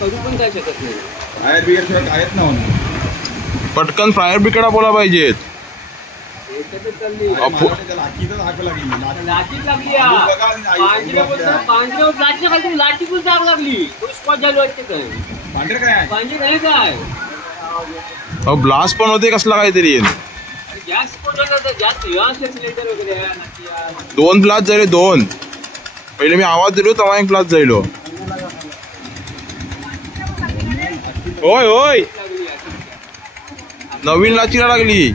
करू पण काय शकत नाही. फायर ब्रिगेड आहेत ना पटकन फायर ब्रिगेड बोला पाहिजेत. लाठी पण जाग लागली ब्लास्ट पण होते कसला काहीतरी. गॅस सिलेंडर वगैरे 2 ब्लास्ट झाले 2. पहिले मी आवाज दिलो तेव्हा 1 ब्लास्ट जायलो. होय होय नवीन लाचीला लागली.